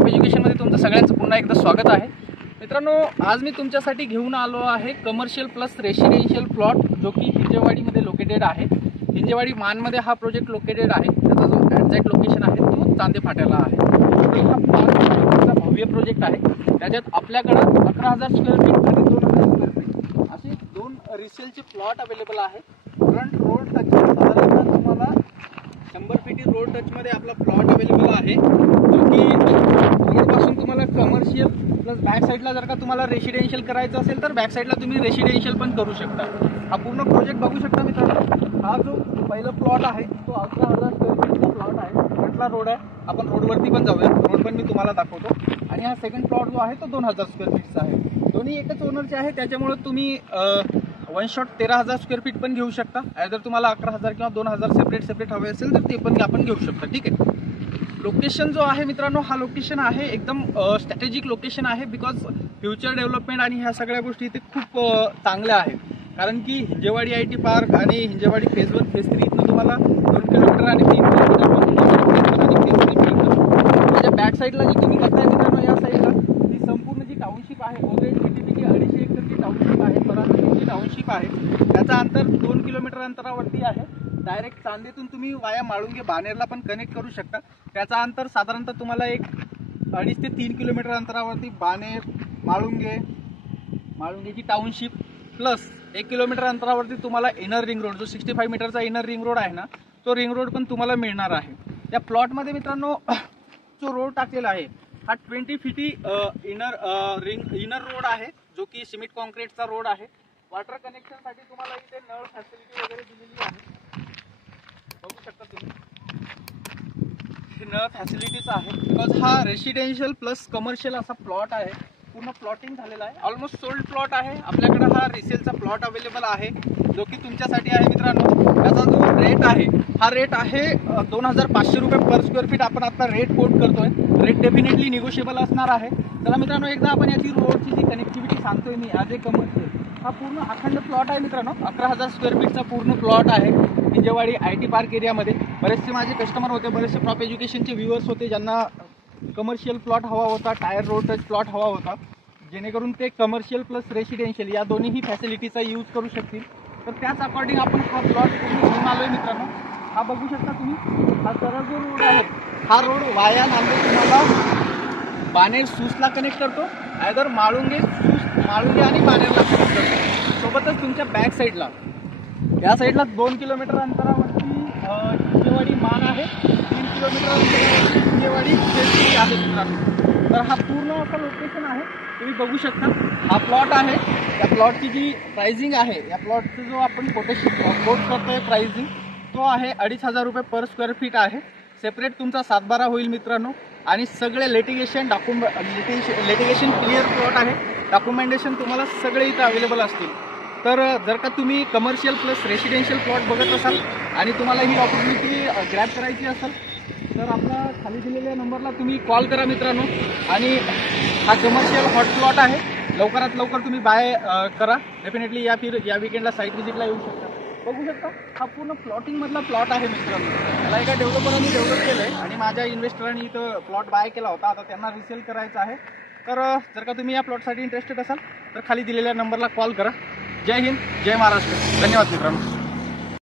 Prop एज्युकेशनमध्ये तुमचं सगळ्यांचं पुन्हा एकदा स्वागत आहे। मित्रांनो, आज मी तुमच्यासाठी घेऊन आलो आहे कमर्शियल प्लस रेसिडेन्शियल प्लॉट, जो की हिंजेवाडीमध्ये लोकेटेड आहे। हिंजेवाडी मानमध्ये हा प्रोजेक्ट लोकेटेड आहे। त्याचा जो एक्झॅक्ट लोकेशन आहे तो चांदे फाट्याला आहे। हा 5 भव्य प्रोजेक्ट आहे। त्याच्यात आपल्याकडे 11,000 स्क्वेअर फीट आणि 2,000 स्क्वेअर फीट असे 2 रिसेलचे प्लॉट अवेलेबल आहे। फ्रंट रोड टच साधारणतः तुम्हाला 100 फीट रोड टच मध्ये आपला प्लॉट अवेलेबल आहे, जो की रोडपासून तुम्हाला कमर्शियल प्लस बॅक साईडला जर का तुम्हाला रेसिडेन्शियल करायचं असेल तर बॅक साईडला तुम्ही रेसिडेन्शियल पण करू शकता। हा पूर्ण प्रोजेक्ट बघू शकता मित्रांनो। हा जो पहिला प्लॉट आहे तो 11,000 स्क्वेअर फीटचा प्लॉट आहे। फ्रंटला रोड आहे, आपण रोडवरती पण जाऊया, रोड पण मी तुम्हाला दाखवतो। आणि हा सेकंड प्लॉट जो आहे तो 2,000 स्क्वेअर फीटचा आहे। दोन्ही एकच ओनरचे आहे, त्याच्यामुळे तुम्ही वन शॉट 13,000 स्क्वेअर फीट पण घेऊ शकता। जर तुम्हाला 11,000 किंवा 2,000 सेपरेट हवे असेल तर ते पण आपण घेऊ शकता, ठीक आहे। लोकेशन जो आहे मित्रांनो, हा लोकेशन आहे एकदम स्ट्रॅटेजिक लोकेशन आहे, बिकॉज फ्युचर डेव्हलपमेंट आणि ह्या सगळ्या गोष्टी इथे खूप चांगल्या आहेत। कारण की हिंजेवाडी IT पार्क आणि हिंजेवाडी फेज 1 फेज 3 इथनं तुम्हाला 2 किलोमीटर आणि 3 किलोमीटर त्याच्या बॅक साईडला जी तुम्ही बघताय मित्रांनो, या साईडला ही संपूर्ण जी टाउनशिप आहे, ओझे सिटीपैकी 250 एकरची टाउनशिप आहे, परांजपेची टाउनशिप आहे। त्याचा अंतर 2 किलोमीटर अंतरावरती आहे। डायरेक्ट चांदेतून तुम्ही वाया माळुंगे बानेरला पण कनेक्ट करू शकता। त्याचा अंतर साधारणतः तुम्हाला 2.5 ते 3 किलोमीटर अंतरावरती बानेर, माळुंगेची टाउनशिप प्लस 1 किलोमीटर अंतरावरती तुम्हाला इनर रिंग रोड, जो 65 मीटरचा इनर रिंग रोड आहे ना, तो रिंग रोड पण तुम्हाला मिळणार आहे। त्या प्लॉटमध्ये मित्रांनो जो रोड टाकलेला आहे हा 20 फीटी इनर रोड आहे, जो की सिमेंट कॉन्क्रीटचा रोड आहे। वॉटर कनेक्शनसाठी तुम्हाला इथे नळ फॅसिलिटी वगैरे दिलेली आहे, बघू शकता तुम्ही। हे नळ फॅसिलिटीज आहे, बिकॉज हा रेसिडेन्शियल प्लस कमर्शियल असा प्लॉट आहे। पूर्ण प्लॉटिंग झालेला आहे, ऑलमोस्ट सोल्ड प्लॉट आहे। आपल्याकडे हा रिसेलचा प्लॉट अवेलेबल आहे, जो की तुमच्यासाठी आहे मित्रांनो। त्याचा जो रेट आहे हा रेट आहे 2,500 रुपये पर स्क्वेअर फीट। आपण आता रेट कोट करतोय, रेट डेफिनेटली निगोशिएबल असणार आहे। तर मित्रांनो, एकदा आपण याची रोडची जी कनेक्टिव्हिटी सांगतोय मी ॲज ए कमर्शियल, हा पूर्ण अखंड प्लॉट आहे मित्रांनो। 11,000 स्क्वेअर फीटचा पूर्ण प्लॉट आहे हिंजेवाडी IT पार्क एरियामध्ये। बरेचसे माझे कस्टमर होते, बरेचसे प्रॉप एज्युकेशनचे व्ह्यूअर्स होते, ज्यांना कमर्शियल प्लॉट हवा होता, टायर रोड टच प्लॉट हवा होता, जेणेकरून ते कमर्शियल प्लस रेसिडेन्शियल या दोन्ही फॅसिलिटीचा यूज करू शकतील। तर त्याच अकॉर्डिंग आपण हा प्लॉट घेऊन आलोय मित्रांनो। हा बघू शकता तुम्ही, हा सरळ जो रोड आहे हा रोड वाया नांदेड तुम्हाला बानेर सूसला कनेक्ट करतो, आयदर माळुंगे आणि बानेरला कनेक्ट करतो। सोबतच तुमच्या बॅक साईडला या साईडला 2 किलोमीटर अंतरावरती हिंजेवाडी मान आहे, 3 किलोमीटर अंतरावरती हिंजेवाडी फेज आहे मित्रांनो। तर हा पूर्ण असं लोकेशन आहे, तुम्ही बघू शकता। हा प्लॉट आहे, या प्लॉटची जी प्राइसिंग आहे, या प्लॉटचा जो आपण कोट करतोय प्राइसिंग, तो आहे 2,500 रुपये पर स्क्वेअर फीट आहे। सेपरेट तुमचा 7/12 होईल मित्रांनो। आणि सगळे लिटिगेशन क्लिअर प्लॉट आहे, डॉक्युमेंटेशन तुम्हाला सगळे इथं अवेलेबल असतील। तर जर का तुम्ही कमर्शियल प्लस रेसिडेन्शियल प्लॉट बघत असाल आणि तुम्हाला ही ऑपॉर्च्युनिटी ग्रॅब करायची असेल तर आपला खाली दिलेल्या नंबरला तुम्ही कॉल करा मित्रांनो। आणि हा कमर्शियल हॉट प्लॉट आहे, लवकरात लवकर तुम्ही बाय करा डेफिनेटली। या विकेंडला साईट व्हिजिटला येऊ शकता। बघू शकता, हा पूर्ण प्लॉटिंगमधला प्लॉट आहे मित्रांनो। त्याला एका डेव्हलपरांनी डेव्हलप केलं आहे आणि माझ्या इन्व्हेस्टरांनी इथं प्लॉट बाय केला होता, आता त्यांना रिसेल करायचा आहे। तर जर का तुम्ही या प्लॉटसाठी इंटरेस्टेड असाल तर खाली दिलेल्या नंबरला कॉल करा। जय हिंद, जय महाराष्ट्र, धन्यवाद मित्रांनो।